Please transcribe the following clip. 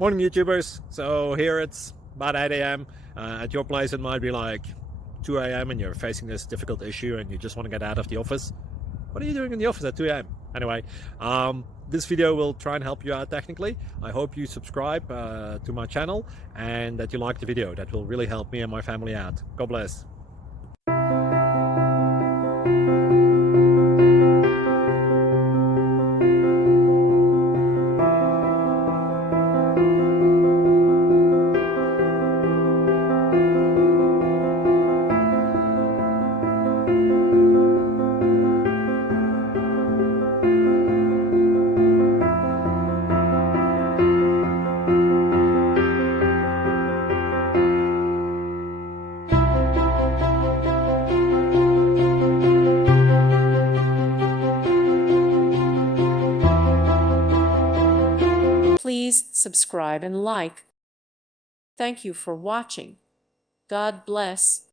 Morning, YouTubers. So here it's about 8 a.m. At your place, it might be like 2 a.m. and you're facing this difficult issue and you just want to get out of the office. What are you doing in the office at 2 a.m.? Anyway, this video will try and help you out technically. I hope you subscribe to my channel and that you like the video. That will really help me and my family out. God bless. Please subscribe and like. Thank you for watching. God bless.